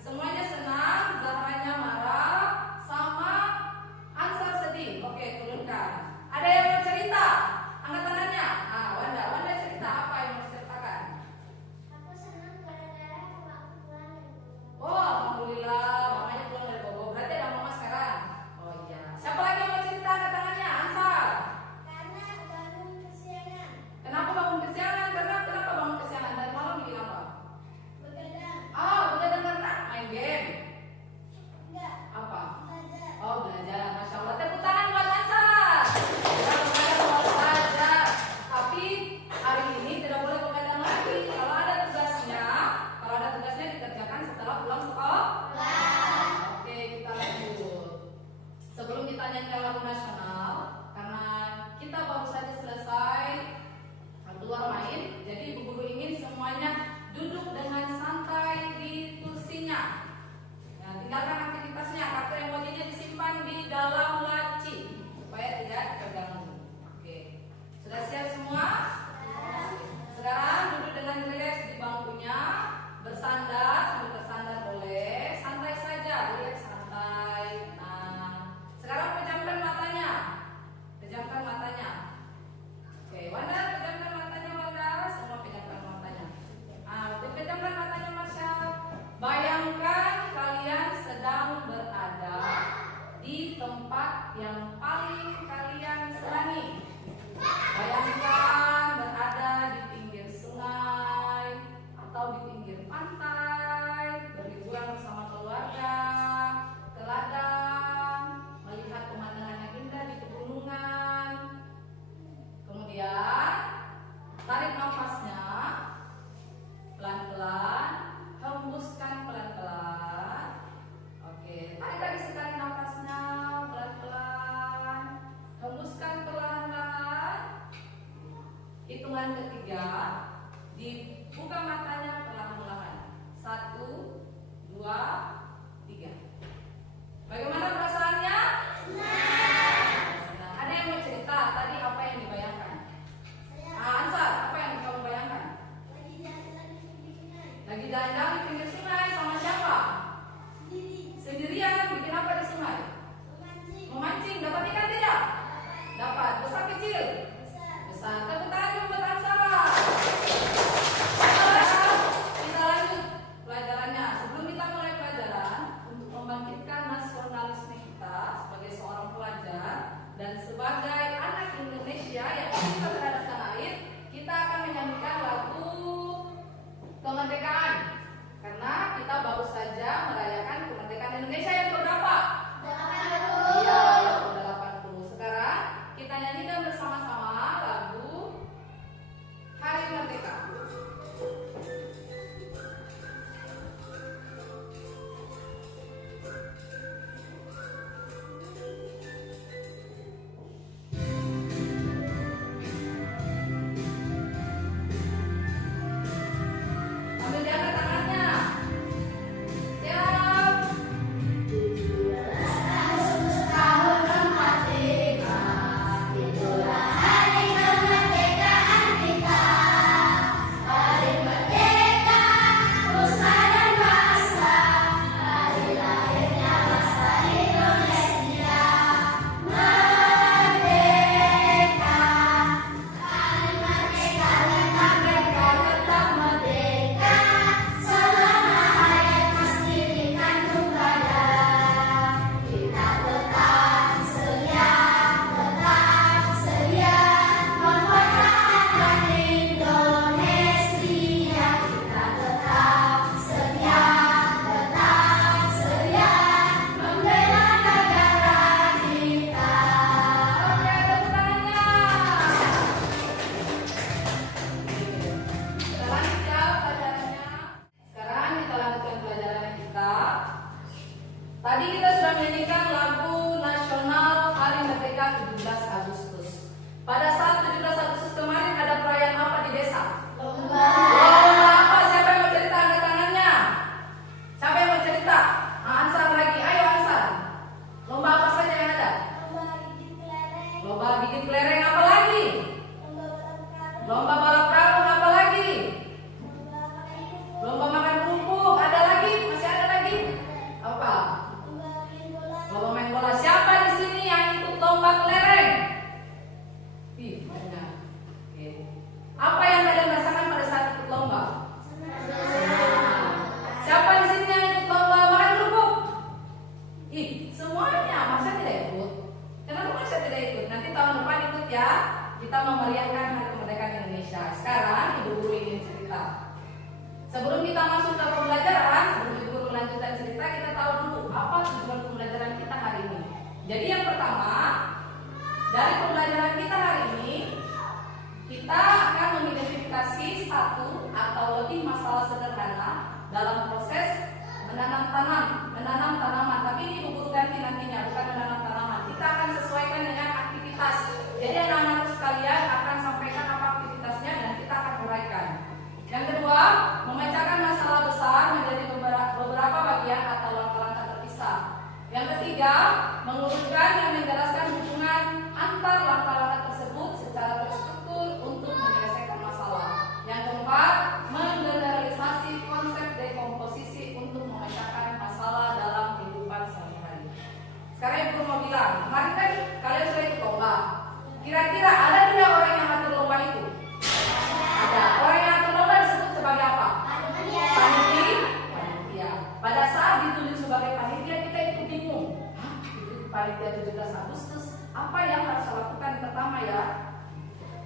Semuanya senang, Zahranya marah, sama Ansar sedih. Oke, turunkan. Ada yang mau cerita? Angkat tangannya. Ah, Wanda cerita apa yang mau ceritakan? Aku senang gara-gara mama aku pulang dari Bogor. Oh, alhamdulillah, mamanya pulang dari Bogor. Berarti ada mama sekarang. Oh iya. Siapa lagi yang mau cerita? Angkat tangannya. Ansar. Karena bangun kesiangan. Kenapa bangun kesiangan? Kenapa bangun kesiangan? Dari malam bikin apa? Begadang. Oh, begadang karena main game. Enggak. Apa? Belajar. Oh, belajar. Masya Allah. Tepuk tangan buat Ansar. Ya, begadang mau belajar. Tapi hari ini tidak boleh begadang lagi. Kalau ada tugasnya dikerjakan setelah pulang sekolah. Oke, kita lanjut. Sebelum kita nyanyi lagu nasional, karena kita baru saja selesai keluar main, jadi ibu guru ingin semuanya duduk dengan santai di kursinya. Nah, tinggalkan aktivitasnya, kartu emojinya disimpan di dalam laci supaya tidak terganggu. Oke, sudah siap semua? Sekarang duduk dengan rileks di bangkunya, bersandar, sambil bersandar boleh, santai saja, rileks santai. Nah, sekarang pejamkan matanya, pejamkan matanya. Oke, Wanda, pejamkan matanya, Wanda. Semua pejamkan matanya. Pejamkan matanya, Masya. Bayangkan kalian sedang berada di tempat yang paling kalian senangi. Bayangkan berada di pinggir sungai atau di pinggir pantai, berliburan bersama keluarga, ke ladang, melihat pemandangan yang indah di pegunungan. Kemudian tarik nafasnya pelan-pelan, hembuskan pelan-pelan. Oke, tarik lagi sekali nafasnya pelan-pelan, hembuskan perlahan-lahan. Hitungan ketiga, dibuka matanya perlahan-lahan. 1, 2, 3. Bagaimana perasaannya? Senang. Ada yang mau cerita tadi apa yang dibayangkan? Ansar, apa yang kamu bayangkan? Lagi jalan di pinggir sungai. Lagi jalan-jalan di pinggir sungai sama siapa? Sendirian. Bikin apa di sungai? Memancing. Memancing. Dapat ikan tidak? Dapat. Besar kecil? Besar. Besar. Tepuk tangan buat Ansar.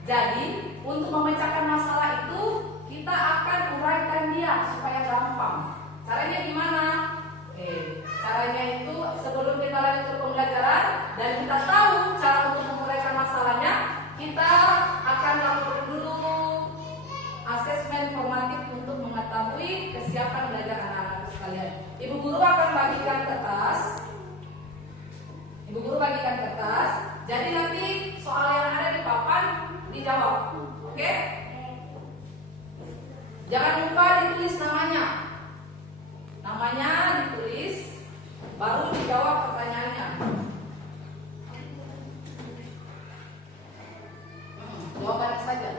Jadi untuk memecahkan masalah itu kita akan uraikan dia supaya gampang. Caranya gimana? Caranya itu sebelum kita lanjut ke pembelajaran dan kita tahu cara untuk menguraikan masalahnya, kita akan lakukan dulu asesmen formatif untuk mengetahui kesiapan belajar anak-anak sekalian. Ibu guru akan bagikan kertas. Ibu guru bagikan kertas. Jadi nanti soal yang ada di papan dijawab. Oke? Jangan lupa ditulis namanya. Namanya ditulis, baru dijawab pertanyaannya. Jawabannya saja.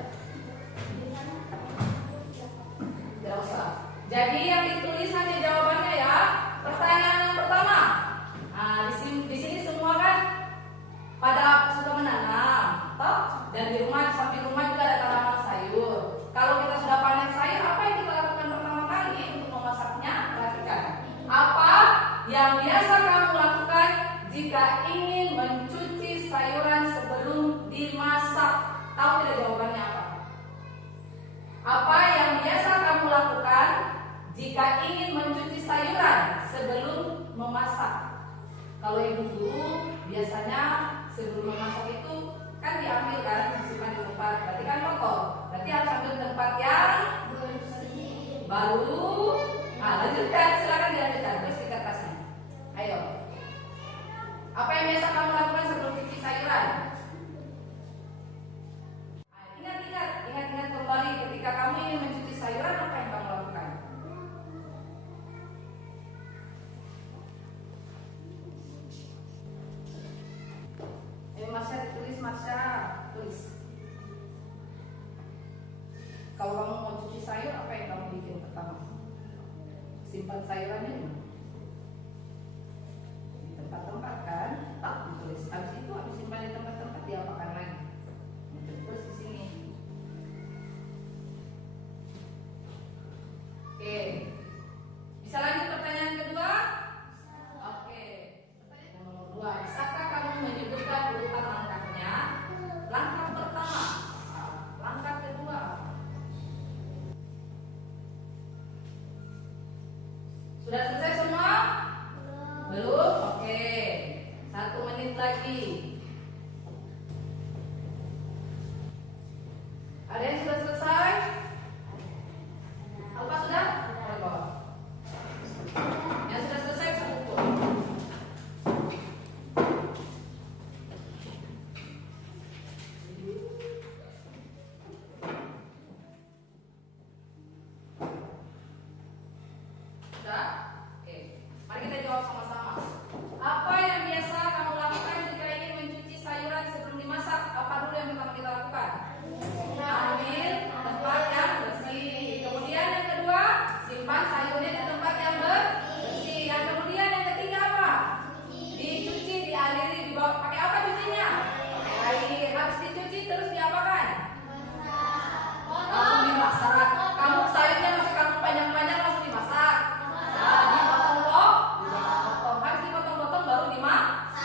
Tidak usah. Jadi yang ditulis hanya jawabannya ya. Pertanyaan yang pertama. Nah, di sini semua kan pada sudah menanam, toh? Dan di rumah, samping rumah juga ada tanaman sayur. Kalau kita sudah panen sayur, apa yang kita lakukan pertama kali untuk memasaknya? Perhatikan. Apa yang biasa kamu lakukan jika ingin mencuci sayuran sebelum dimasak? Tahu tidak jawabannya apa? Apa yang biasa kamu lakukan jika ingin mencuci sayuran sebelum memasak? Kalau ibu guru biasanya sebelum memasak itu kan diambil kan, disimpan di tempat, berarti kan kotor. Berarti harus ambil tempat yang baru. Nah, lanjutkan, silakan dilanjutkan terus di kertasnya. Ayo. Apa yang biasa kamu lakukan sebelum cuci sayuran? Ingat kembali ketika kamu ingin mencuci sayuran, apa yang kamu lakukan? Marsha ditulis, Marsha tulis. Kalau kamu mau cuci sayur, apa yang kamu bikin pertama? Simpan sayurannya di mana? Di tempat-tempat kan? Tak ditulis. Habis itu habis simpan di tempat-tempat diapakan lagi? Terus di sini. Oke. Bisa lanjut pertanyaan kedua? Oke. Pertanyaan nomor 2. Bisakah kamu menyebutkan urutan langkahnya? Langkah pertama, langkah kedua. Sudah selesai semua? Belum? Oke. 1 menit lagi. Ada yang sudah selesai? Apa sudah? Yang sudah selesai pukul. Sudah? Oke. Mari kita jawab sama-sama. Apa yang biasa kamu lakukan jika ingin mencuci sayuran sebelum dimasak? Apa dulu yang pertama kita lakukan? Ambil tempat yang bersih. Kemudian yang kedua, simpan sayurnya di tempat yang bersih. Yang kemudian yang ketiga apa? Dicuci, dialiri, dibawa. Pakai apa cucinya? Pakai air. Habis dicuci terus diapakan? Langsung dimasak. Kamu sayurnya masih kamu panjang-panjang langsung dimasak. Nah, dipotong-potong. Habis dipotong-potong baru dimasak.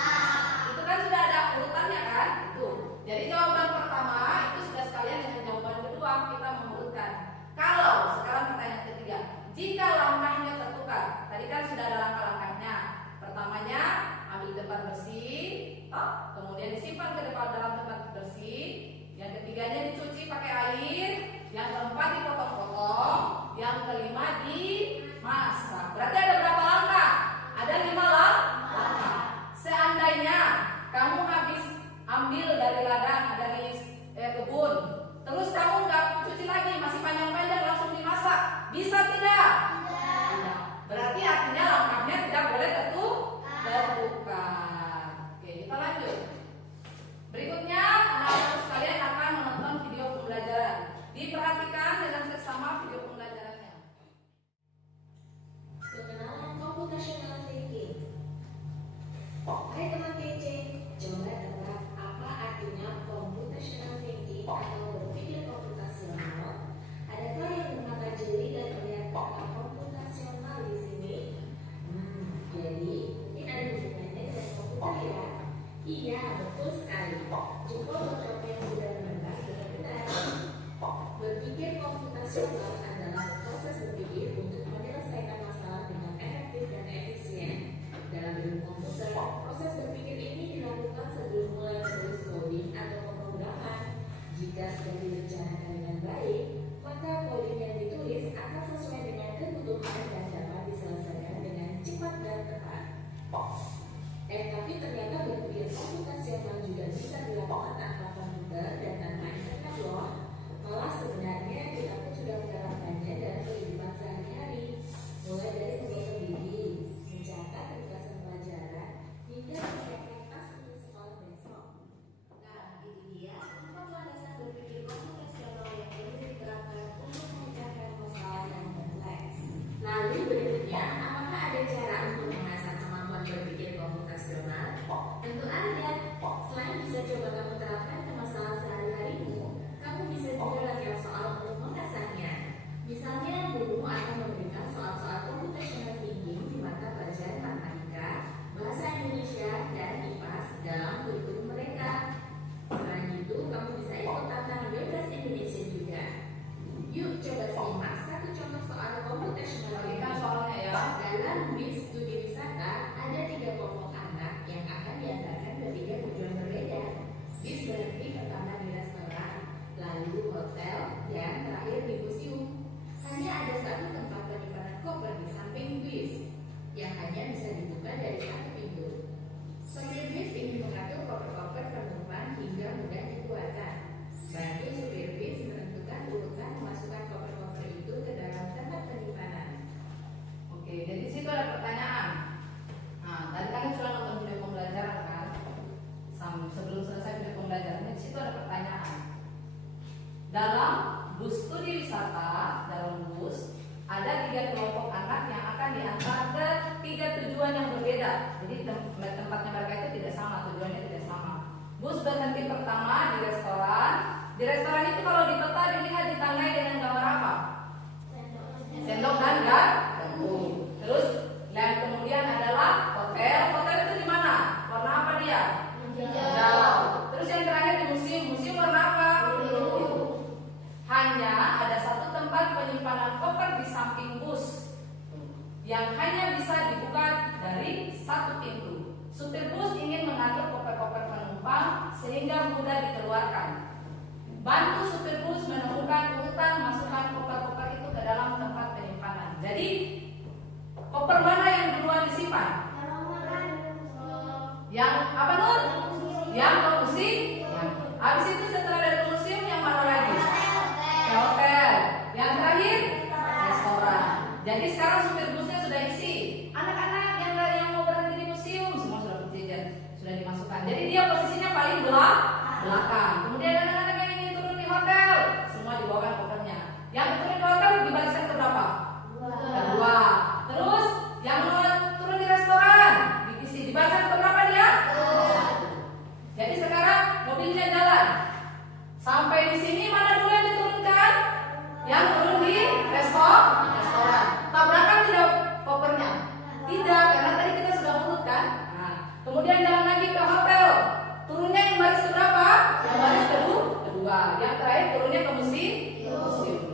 bis studi wisata ada 3 kelompok anak yang akan diantarkan ke 3 tujuan berbeda. Bis berhenti pertama di restoran, lalu hotel, dan terakhir di museum. Hanya ada satu tempat penyimpanan koper di samping bis yang hanya bisa dibuka dari satu pintu. Sopir bis ingin mengatur koper-koper penumpang hingga mudah dikeluarkan. Bantu supir bis menentukan urutan memasukkan koper-koper itu ke dalam tempat penyimpanan. Oke, jadi di situ ada pertanyaan. Nah, tadi kan sudah nonton video pembelajaran kan? Sebelum selesai video pembelajarannya, di situ ada pertanyaan. Dalam bus studi wisata, dalam bus ada 3 kelompok anak yang akan diantar ke 3 tujuan yang berbeda. Jadi tempatnya mereka itu tidak sama, tujuannya tidak sama. Bus berhenti pertama di restoran. Di restoran itu kalau di peta dilihat ditandai dengan gambar apa? Sendok dan garpu. Terus yang kemudian adalah hotel. Hotel itu di mana? Warna apa dia? Hijau. Terus yang terakhir di museum. Museum warna apa? Biru. Hanya ada satu tempat penyimpanan koper di samping bus yang hanya bisa dibuka dari satu pintu. Supir bus ingin mengatur koper-koper penumpang sehingga mudah dikeluarkan. Bantu supir bus menemukan urutan masukkan koper-koper itu ke dalam tempat penyimpanan. Jadi koper mana yang duluan disimpan? Yang apa Nur? Yang ke museum. Habis itu setelah dari museum yang mana lagi? Ke hotel. Yang terakhir restoran. Jadi sekarang supir busnya sudah isi. Anak-anak yang mau berhenti di museum semua sudah dimasukkan. Jadi dia posisinya paling belakang. Kemudian anak-anak yang ingin turun di hotel semua dibawakan kopernya. Yang turun di hotel di barisan keberapa? Kedua. Terus yang mau turun di restoran diisi di barisan keberapa dia? Jadi sekarang mobilnya jalan. Sampai di sini mana dulu yang diturunkan? Yang turun di restoran. Tabrakan tidak kopernya? Tidak, karena tadi kita sudah urut kan? Nah, kemudian jalan lagi ke hotel. Turunnya yang baris keberapa? Yang baris kedua. Yang terakhir turunnya ke museum.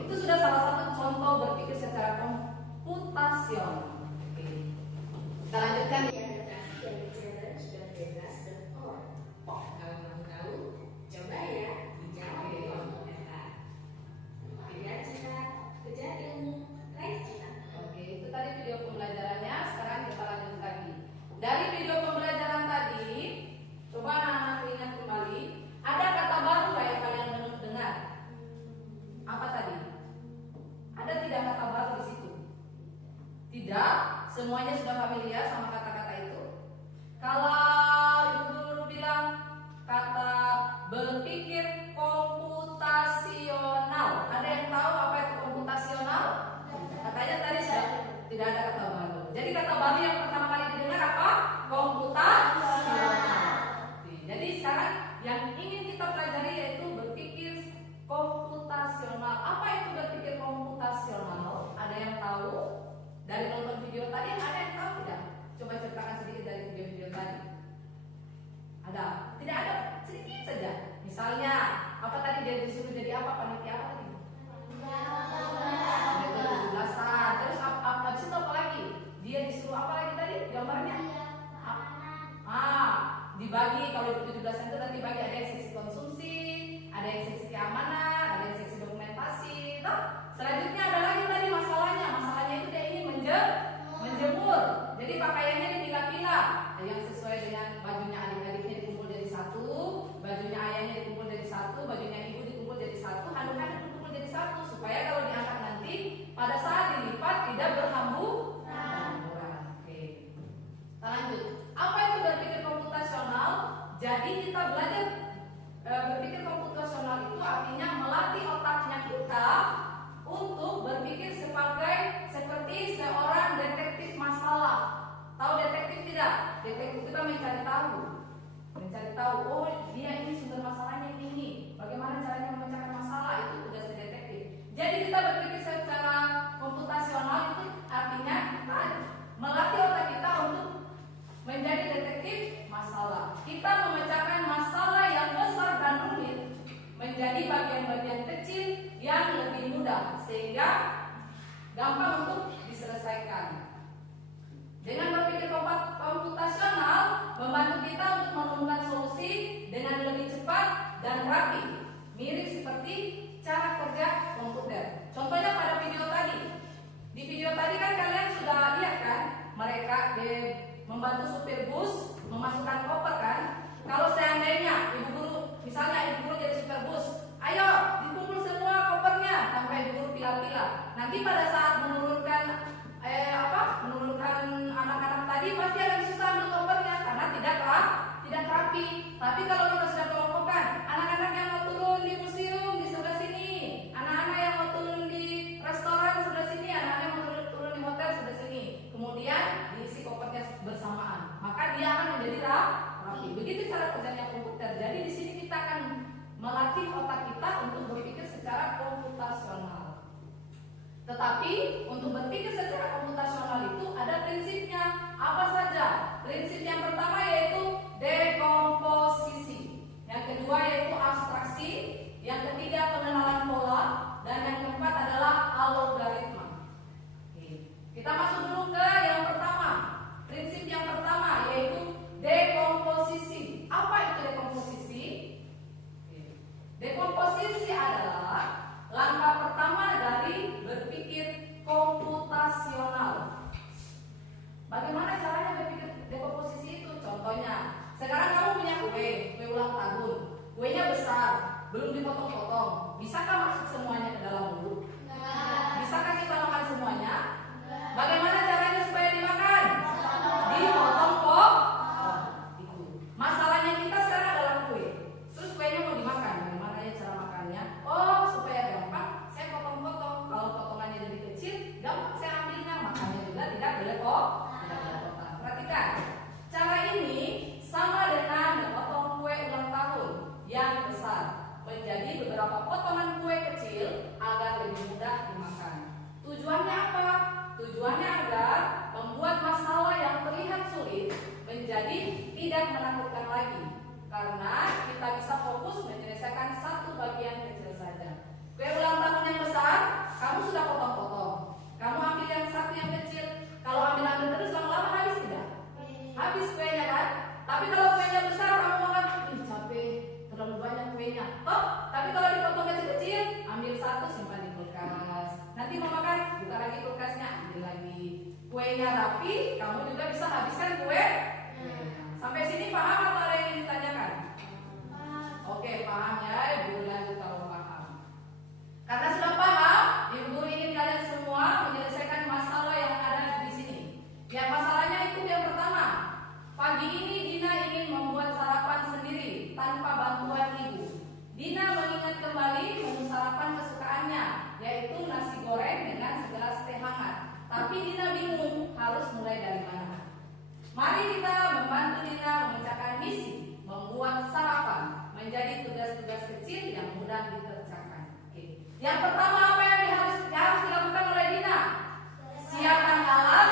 Itu sudah salah satu contoh berpikir secara komputasional. Oke. Kita lanjutkan. Kalau mau tahu, coba ya dijawab di kolom komentar. Tidak cita, kejar ilmu, raih cita. Oke, itu tadi video pembelajarannya. Sekarang kita lanjut lagi. Dari video pembelajaran tadi, coba anak-anak ingat kembali. Ada kata baru nggak yang kalian belum dengar? Apa tadi? Ada tidak kata baru di situ? Tidak. Semuanya sudah familiar sama kata-kata itu. Kalau ibu guru bilang kata berpikir komputasional, ada yang tahu apa itu komputasional? Katanya tadi sudah tidak ada kata baru. Jadi kata baru yang pertama kali didengar apa? Komputasional. Jadi sekarang yang ingin kita pelajari yaitu berpikir komputasional. Apa itu berpikir komputasional? Ada yang tahu? Dari nonton video tadi ada yang tahu tidak? Coba ceritakan sedikit dari video-video tadi. Ada? Tidak ada? Sedikit saja. Misalnya, apa tadi dia disuruh jadi apa? Panitia apa tadi? Pembelasan. Terus habis itu apa lagi? Dia disuruh apa lagi tadi? Gambarnya? Dibagi kalau 17-an itu nanti bagi ada yang seksi konsumsi, ada yang seksi keamanan, ada yang seksi dokumentasi. Toh? Selanjutnya ada lagi tadi masalahnya. Masalahnya itu dia ingin menjemur. Jadi pakaiannya dipilah-pilah. Yang sesuai dengan bajunya adik-adiknya dikumpul jadi satu, bajunya ayahnya dikumpul jadi satu, bajunya ibu dikumpul jadi satu, handuk-handuk dikumpul jadi satu, supaya kalau diangkat nanti pada saat dilipat tidak berhamburan. Oke. Kita lanjut. Apa itu berpikir komputasional? Jadi kita belajar berpikir komputasional itu artinya melatih otaknya kita untuk berpikir seperti seorang detektif masalah. Tahu detektif tidak? Detektif itu kan mencari tahu. Oh, dia ini sumber masalahnya ini. Bagaimana caranya memecahkan masalah? Itu tugas detektif. Jadi kita berpikir secara komputasional itu artinya kita melatih otak kita untuk menjadi detektif masalah. Kita memecahkan masalah membantu supir bus memasukkan koper kan. Kalau seandainya ibu guru, misalnya ibu guru jadi supir bus, ayo dikumpul semua kopernya tanpa ibu guru pilah-pilah. Nanti pada saat menurunkan anak-anak tadi pasti akan susah ambil kopernya karena tidak rapi. Tapi kalau kita sudah kelompokkan, anak-anak yang mau turun di museum di sebelah sini, anak-anak yang mau turun di restoran sebelah sini, anak-anak yang mau turun di hotel sebelah sini, kemudian diisi kopernya bersamaan, maka dia akan menjadi rapi. Begitu cara kerjanya komputer. Jadi di sini kita akan melatih otak kita untuk berpikir secara komputasional. Tetapi untuk berpikir secara komputasional itu ada prinsipnya. Apa saja? Prinsip yang pertama yaitu dekomposisi, yang kedua yaitu abstraksi, yang ketiga pengenalan pola, dan yang keempat adalah algoritma. Kita masuk dulu ke yang pertama. Prinsip yang pertama yaitu dekomposisi. Apa itu dekomposisi? Dekomposisi adalah langkah pertama dari berpikir komputasional. Bagaimana caranya berpikir dekomposisi itu? Contohnya, sekarang kamu punya kue ulang tahun. Kuenya besar, belum dipotong-potong. Bisakah masuk semuanya ke dalam mulut? Bisakah kita makan semuanya? Bagaimana caranya supaya dimakan? Dipotong kok. Itu. Masalahnya kita sekarang adalah kue. Terus kuenya mau dimakan. Bagaimana ya cara makannya? Oh, supaya gampang, saya potong-potong. Kalau potongannya jadi kecil, gampang saya ambilnya. Makannya juga tidak boleh kok. Tidak boleh potong. Perhatikan. Cara ini sama dengan memotong kue ulang tahun yang besar menjadi beberapa potongan kue kecil agar lebih mudah dimakan. Tujuannya apa? Tujuannya agar membuat masalah yang terlihat sulit menjadi tidak menakutkan lagi, karena kita bisa fokus menyelesaikan satu bagian kecil saja. Kue ulang tahun yang besar, kamu sudah potong-potong. Kamu ambil yang satu yang kecil. Kalau ambil terus lama-lama habis tidak? Habis kuenya kan? Tapi kalau kuenya besar, kamu makan, capek, terlalu banyak kuenya. Oh, tapi kalau dipotong kecil-kecil, ambil satu simpan di kulkas. Nanti mau makan, buka lagi kulkasnya, ambil lagi. Kuenya rapi, kamu juga bisa habiskan kue. Sampai sini paham atau ada yang ingin ditanyakan? Oke, paham ya, Ibu lanjut kalau paham. Karena sudah paham, Ibu ingin kalian semua menyelesaikan masalah yang ada di sini. Ya, masalahnya itu yang pertama. Pagi ini Dina ingin membuat sarapan sendiri tanpa bantuan ibu. Dina mengingat kembali menu sarapan kesukaannya, yaitu nasi goreng dengan segelas teh hangat. Tapi Dina bingung harus mulai dari mana. Mari kita membantu Dina memecahkan misi, membuat sarapan menjadi tugas-tugas kecil yang mudah dikerjakan. Oke. Yang pertama apa yang harus dilakukan oleh Dina? Siapkan alat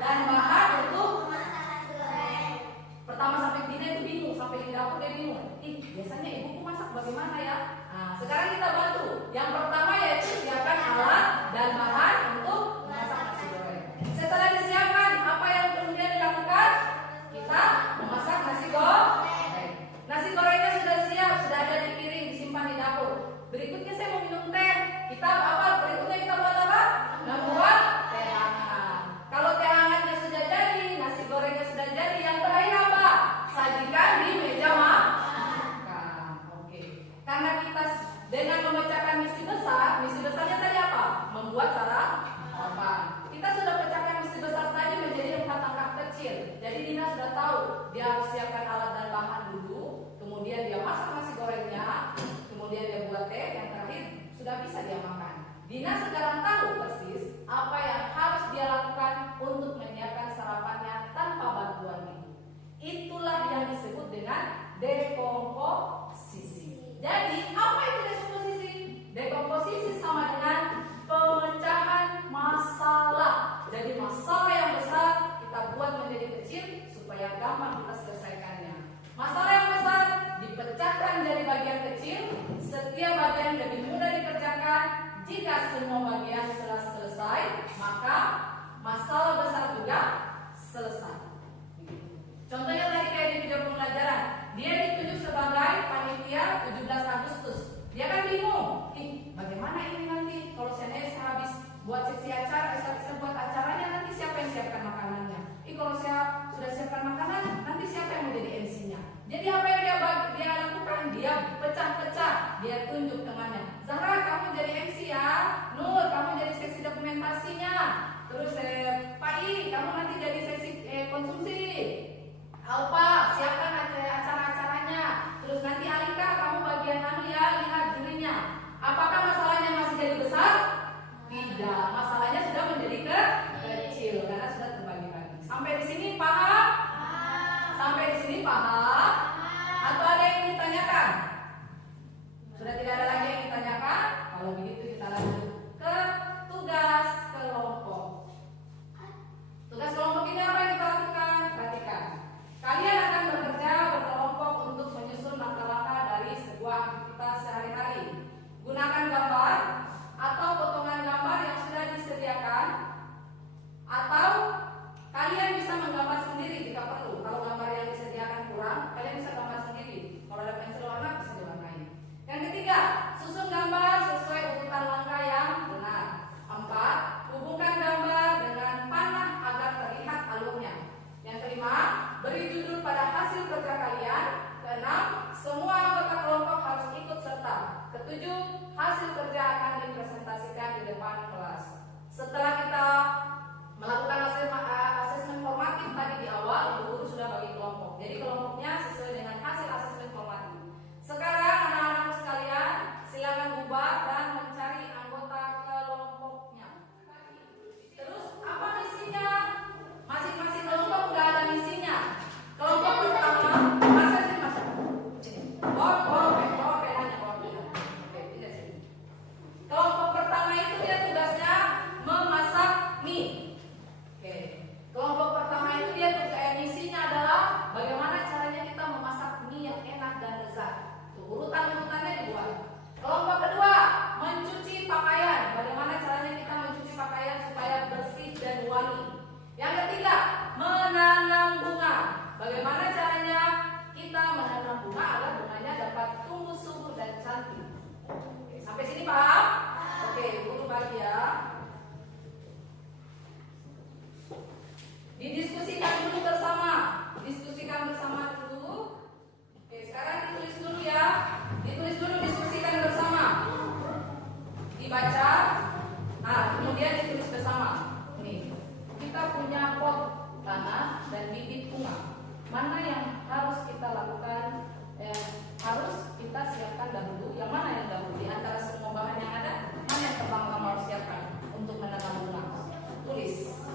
dan bahan untuk pertama. Sampai Dina itu bingung, sampai di dapur dia bingung. Biasanya ibuku masak bagaimana ya? Nah, sekarang kita bantu. Yang pertama yaitu siapkan alat dan bahan untuk memasak nasi goreng. Setelah disiapkan, apa yang kemudian dilakukan? Kita memasak nasi goreng. Nasi gorengnya sudah siap, sudah ada di piring, disimpan di dapur. Berikutnya saya mau minum teh. Berikutnya kita buat apa? Membuat teh hangat. Kalau teh hangatnya sudah jadi, nasi gorengnya sudah jadi, yang terakhir apa? Sajikan di meja makan. Oke. Karena kita dengan memecahkan misi besarnya tadi apa? Membuat sarapan. Kita sudah pecahkan misi besar tadi menjadi 4 langkah kecil. Jadi Dina sudah tahu dia harus siapkan alat dan bahan dulu, kemudian dia masak nasi gorengnya, kemudian dia buat teh, yang terakhir sudah bisa dia makan. Dina sekarang tahu persis apa yang harus dia lakukan untuk menyiapkan sarapannya tanpa bantuan ibu. Itulah yang disebut dengan dekomposisi. Jadi apa itu dekomposisi? Dekomposisi sama dengan pemecahan masalah. Jadi masalah yang besar kita buat menjadi kecil supaya gampang kita selesaikannya. Masalah yang besar dipecahkan dari bagian kecil. Setiap bagian lebih mudah dikerjakan. Jika semua bagian telah selesai, maka paham? Sampai di sini paham? Atau ada yang ditanyakan? Sudah tidak ada lagi yang ditanyakan? Kalau begitu kita lanjut ke tugas kelompok. Tugas kelompok ini apa yang kita lakukan? Perhatikan. Kalian akan bekerja berkelompok untuk menyusun langkah-langkah dari sebuah aktivitas sehari-hari. Gunakan gambar atau potongan gambar yang sudah disediakan, atau kalian bisa menggambar sendiri jika perlu. Kalau gambar yang disediakan kurang, kalian bisa gambar sendiri. Kalau ada pensil warna bisa diwarnai. Yang ketiga, susun gambar sesuai urutan langkah yang benar. 4. Hubungkan gambar dengan panah agar terlihat alurnya. Yang kelima, beri judul pada hasil kerja kalian. Keenam, semua anggota kelompok harus ikut serta. Ketujuh, hasil kerja akan dipresentasikan di depan kelas. Setelah kita melakukan asesmen formatif tadi di awal, Ibu Guru sudah bagi kelompok. Jadi kelompoknya sesuai dengan hasil asesmen formatif. Sekarang anak-anakku sekalian, silakan bubar dan mencari anggota kelompoknya. Terus apa misinya? Masing-masing kelompok sudah ada misinya. Kelompok pertama, masa sini masa. Bawa penanya. Oke, tidak sini. Kelompok pertama itu dia tugasnya memasak mie. Oke. Kelompok pertama itu dia misinya adalah bagaimana caranya kita memasak mie yang enak dan lezat. Urutan-urutannya dibuat. Kelompok kedua, mencuci pakaian. Bagaimana caranya kita mencuci pakaian supaya bersih dan wangi. Yang ketiga, menanam bunga. Bagaimana caranya kita menanam bunga agar bunganya dapat tumbuh subur dan cantik. Oke, sampai sini paham? Oke, guru bagi ya. Didiskusikan dulu bersama. Diskusikan bersama dulu. Oke, sekarang ditulis dulu ya. Ditulis dulu, diskusikan bersama. Dibaca. Nah, kemudian ditulis bersama. Nih, kita punya pot tanah dan bibit bunga. Mana yang harus kita lakukan? Harus kita siapkan dahulu. Yang mana yang dahulu? Di antara semua bahan yang ada, mana yang pertama kamu harus siapkan untuk menanam bunga? Tulis.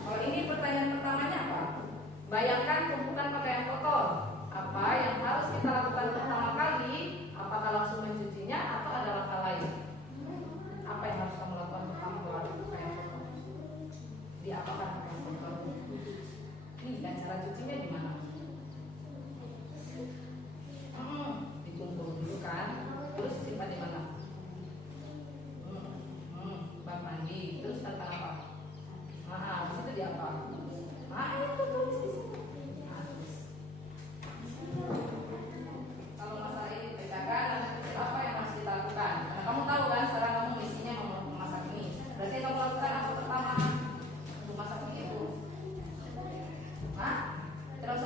Kalau ini pertanyaan pertamanya apa? Bayangkan tumpukan pakaian kotor. Apa yang harus kita lakukan pertama kali? Apakah langsung mencucinya atau ada langkah lain? Apa yang harus kamu lakukan pertama kali pakaian kotor? Diapakan pakaian kotor? Nih, dan cara cucinya gimana? Ditumpuk dulu kan, terus simpan di mana? Bak mandi, terus tentang apa? Di situ di apa? Ini tuh tulis di sini. Kalau masalah ini bedakan apa yang harus dilakukan. Karena kamu tahu kan sekarang kamu misinya memasak mie. Berarti kamu lakukan apa pertama untuk masak mie itu? Terus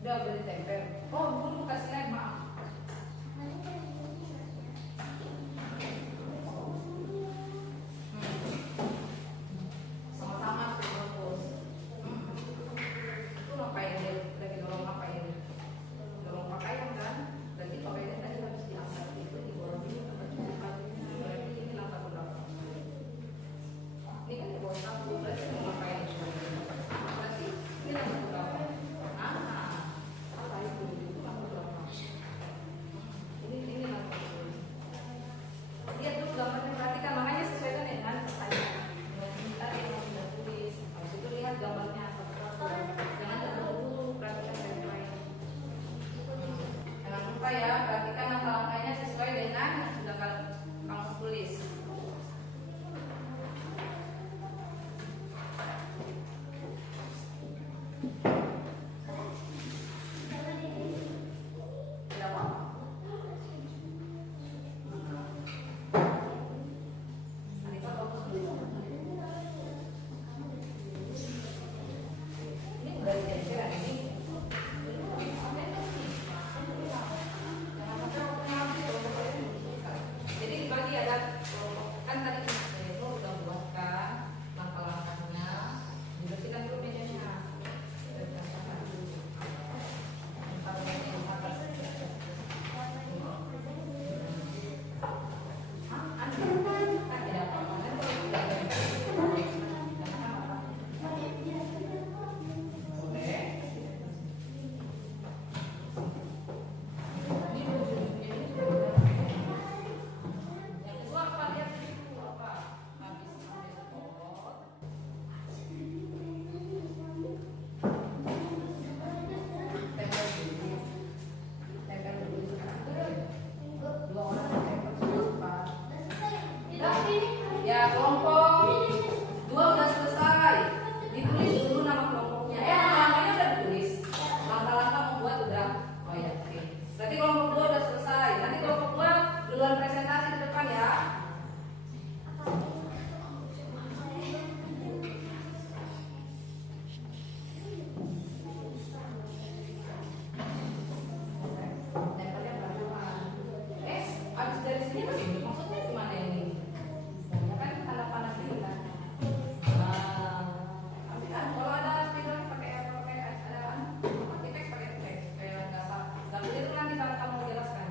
Udah beli tempel. Oh, dulu kasih lem, maaf. Sama-sama tuh bos. Itu ngapain dia? Lagi dorong ngapain? Dorong pakaian kan? Berarti pakaian tadi habis diangkat itu diborong ini berarti ini langkah berapa? Ini kan dibawa satu, berarti mau ngapain? Berarti ini langkah berapa? Apa itu? Itu langkah berapa? Ini langkah berapa? Lihat dulu gambarnya, perhatikan, makanya sesuaikan dengan pertanyaan. Kita yang sudah tulis, habis itu lihat gambarnya satu-satu. Jangan terburu-buru, perhatikan baik-baik. Jangan lupa ya, perhatikan langkah-langkahnya sesuai dengan yang sudah kamu tulis. Tidak apa-apa. Anita bagus dulu. Ini udah dijajaran ini. Jadi dibagi ada kan tadi itu udah buatkan langkah-langkahnya, dibersihkan dulu mejanya. Ya, kelompok 2 udah selesai. Ditulis dulu nama kelompoknya. Langkah-langkahnya udah ditulis. Langkah-langkah membuat udah. Oh ya, oke. Berarti kelompok 2 udah selesai. Nanti kelompok 2 duluan presentasi di depan ya. Tempelnya berapa? Abis dari sini begini. Maksudnya gimana ini? Ya kan tanda panah dulu kan. Kalau ada spidol pakai teks pakai teks kayak dasar. Tapi itu nanti kalau kamu jelaskan.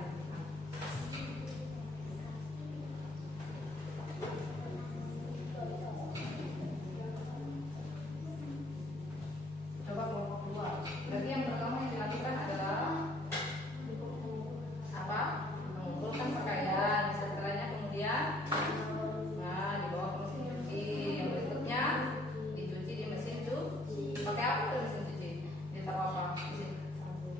Coba kelompok 2. Berarti yang pertama yang dilakukan adalah apa? Mengumpulkan pakaian. Setelahnya kemudian dibawa ke mesin cuci. Yang berikutnya dicuci di mesin cuci. Pakai apa tuh mesin cuci? Ditaruh apa?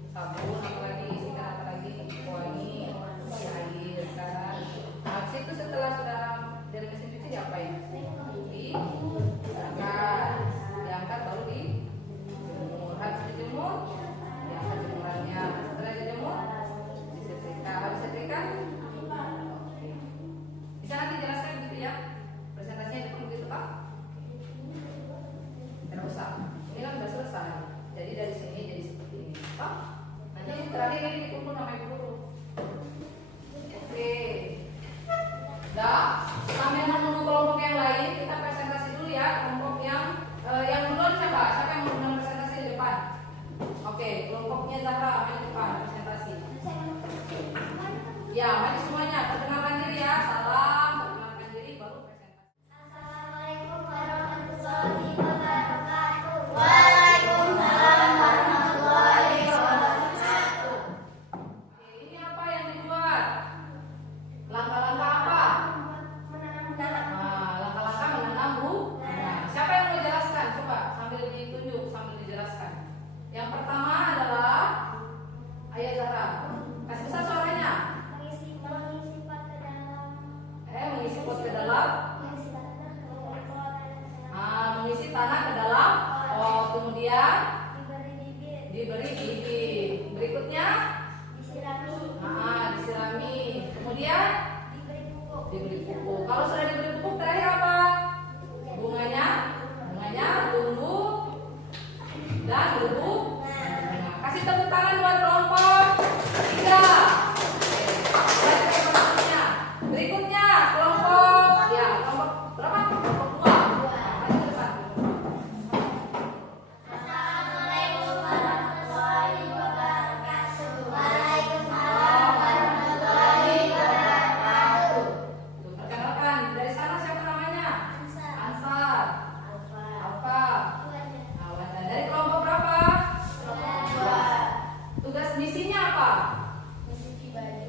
Sabun, apalagi isikan apalagi wangi, air kan. Habis itu setelah sudah dari mesin cuci diapain? Diangkat baru dijemur. Habis dijemur diangkat jemurannya. Setelah dijemur disetrika. Habis setrika bisa nanti jelaskan gitu ya. Presentasinya itu begitu Pak? Tidak usah. Ini kan sudah selesai. Jadi dari sini jadi seperti ini. Pak? Nanti terakhir ini dikumpul sama ibu guru. Oke. Dah. Sambil menunggu kelompok yang lain, kita presentasi dulu ya. Kelompok yang duluan siapa? Siapa yang mau presentasi di depan? Oke, kelompoknya Zahra main di depan presentasi. Ya, mari semuanya perkenalkan diri ya. Salam, perkenalkan diri baru presentasi. Assalamualaikum warahmatullahi wabarakatuh. Waalaikumsalam warahmatullahi wabarakatuh. Oke, ini apa yang dibuat? Langkah-langkah apa? Langkah-langkah menanam bunga. Siapa yang mau jelaskan? Coba sambil ditunjuk, sambil dijelaskan. Yang pertama adalah Ayah Zahra. Kasih besar suaranya. Mengisi pot ke dalam. Mengisi pot ke dalam. Mengisi tanah ke dalam pot. Kemudian diberi bibit. Berikutnya disirami. Kemudian diberi pupuk. Kalau sudah diberi pupuk terakhir apa? Bunganya tumbuh dan berbuah. Kasih tepuk tangan buat kelompok 3. Berikutnya kelompok kelompok berapa? Kelompok 2. Maju ke depan. Assalamualaikum warahmatullahi wabarakatuh. Waalaikumsalam warahmatullahi wabarakatuh. Tuh, perkenalkan, dari sana siapa namanya? Ansar. Ansar. Alfa. Nah, Wanda. Dari kelompok berapa? Tugas misinya apa?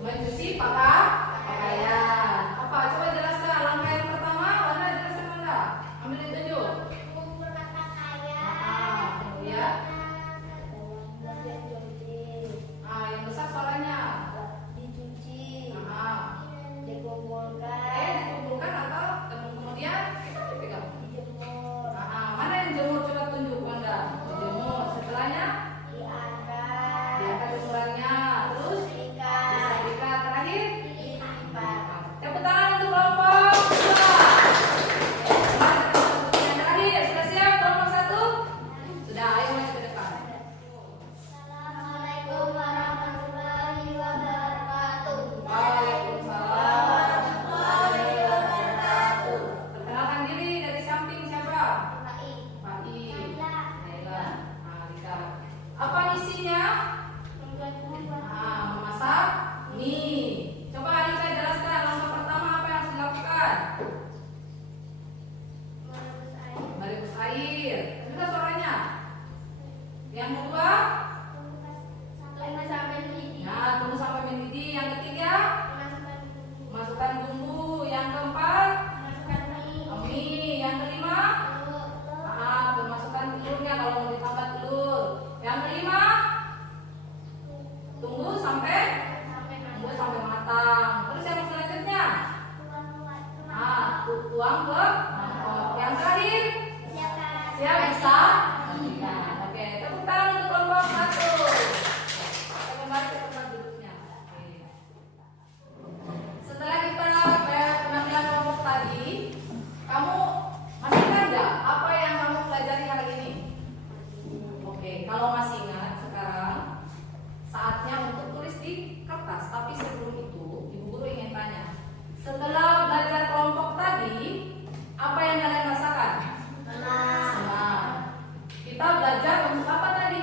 Mencuci pakaian. Apa? Coba jelaskan. Langkah yang pertama, Wanda jelaskan Wanda. Ambil ditunjuk. Mengumpulkan pakaian. Kemudian, yang besar suaranya. Dicuci, Nah, dikumpulkan, dikumpulkan atau kemudian kita pegang. dijemur, Mana yang jemur? Coba tunjuk Wanda. Dijemur. Setelahnya diangkat, diangkat jemurannya. Terus diikat, disetrika. Terakhir dilipat. tepuk tangan untuk kelompok 2. Yang terakhir sudah siap kelompok 1? Sudah, ayo maju ke depan. Assalamualaikum warahmatullahi wabarakatuh. Waalaikumsalam warahmatullahi wabarakatuh. Perkenalkan diri dari samping siapa? Baik. Pak I. Naila. Naila. Alika. Apa misinya? Memasak mie. Coba Alika jelaskan langkah pertama apa yang harus dilakukan? Merebus air. Merebus air. Juga suaranya. Yang kedua, Tunggu sampai mendidih. tunggu sampai mendidih. Yang ketiga, Masukkan bumbu. masukkan bumbu. Yang keempat, Masukkan mie. mie. Yang kelima, masukkan telurnya kalau mau ditambah telur. Yang kelima, tunggu sampai matang. Terus yang selanjutnya, tuang ke mangkok. Yang terakhir, siap bisa. Oke, tepuk tangan untuk kelompok 1. Kita kembali ke tempat duduknya. Oke. Setelah kita penampilan kelompok tadi, kamu masih ingat nggak apa yang kamu pelajari hari ini? Oke, kalau masih ingat sekarang saatnya untuk tulis di kertas. Tapi sebelum itu, Ibu Guru ingin tanya, setelah belajar kelompok tadi, apa yang kalian rasakan? Senang. Kita belajar untuk apa tadi?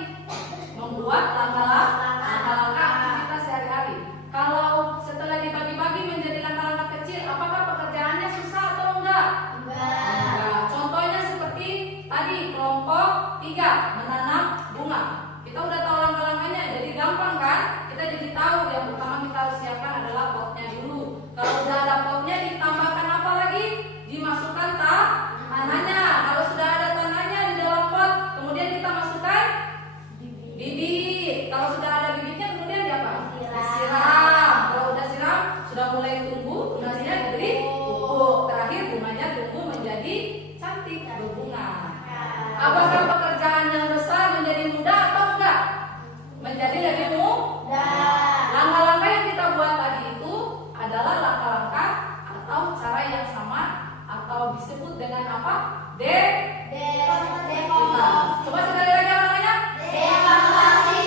Membuat langkah-langkah aktivitas sehari-hari. Kalau setelah dibagi-bagi menjadi langkah-langkah kecil, apakah pekerjaannya susah atau enggak? Enggak. Contohnya seperti tadi kelompok 3 menanam bunga. Kita udah tahu langkah-langkahnya, jadi gampang kan? Kita jadi tahu yang pertama kita harus siapkan adalah potnya dulu. Kalau udah ada potnya, ditambahkan apa lagi? Dimasukkan tanahnya. Kalau sudah ada tanahnya di dalam pot, kemudian kita masukkan bibit. Kalau sudah ada bibitnya, kemudian diapa? Disiram. Kalau udah siram, sudah mulai tumbuh, bunganya diberi pupuk. Terakhir bunganya tumbuh menjadi cantik, berbunga. Apakah pekerjaan yang besar menjadi mudah atau enggak? Menjadi lebih mudah. Langkah-langkah yang kita buat tadi itu adalah langkah-langkah atau cara yang sama atau disebut dengan apa? Coba sekali lagi apa namanya? Oke,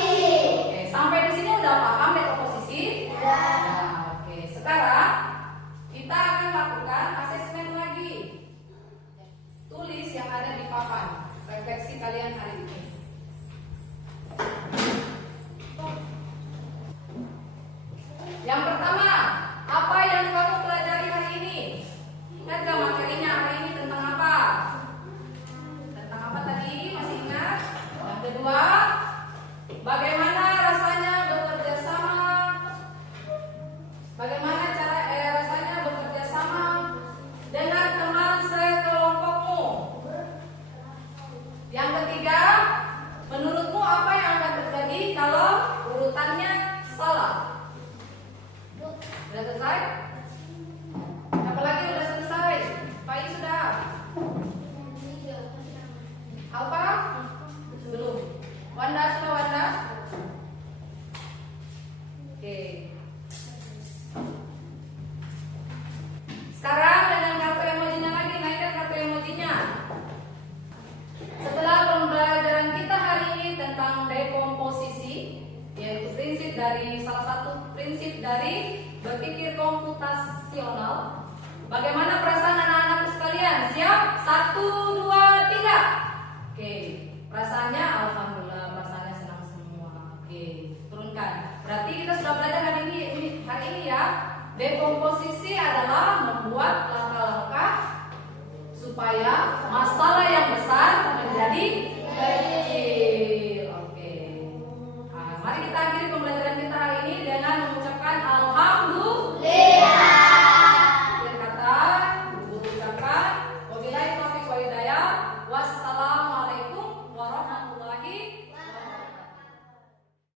sampai di sini udah paham dekomposisi? Nah, oke. Sekarang kita akan lakukan asesmen lagi. Tulis yang ada di papan refleksi kalian hari ini. Yang pertama, apa yang kamu pelajari hari ini? Ingat gak materinya hari ini tentang apa? Tentang apa tadi? Masih ingat? Yang kedua, bagaimana rasanya bekerja sama? Bagaimana rasanya bekerja sama dengan teman sekelompokmu? Yang ketiga, menurutmu apa yang akan terjadi kalau urutannya salah? Sudah selesai? Apalagi sudah selesai? Pai sudah? Apa? Belum. Wanda sudah Wanda? Oke. Sekarang dengan kartu emojinya lagi, naikkan kartu emojinya. Setelah pembelajaran kita hari ini tentang dekomposisi, komputasional. Bagaimana perasaan anak-anakku sekalian? Siap? 1, 2, 3. Oke, perasaannya alhamdulillah, perasaannya senang semua. Oke, turunkan. Berarti kita sudah belajar hari ini ya. Dekomposisi adalah membuat langkah-langkah supaya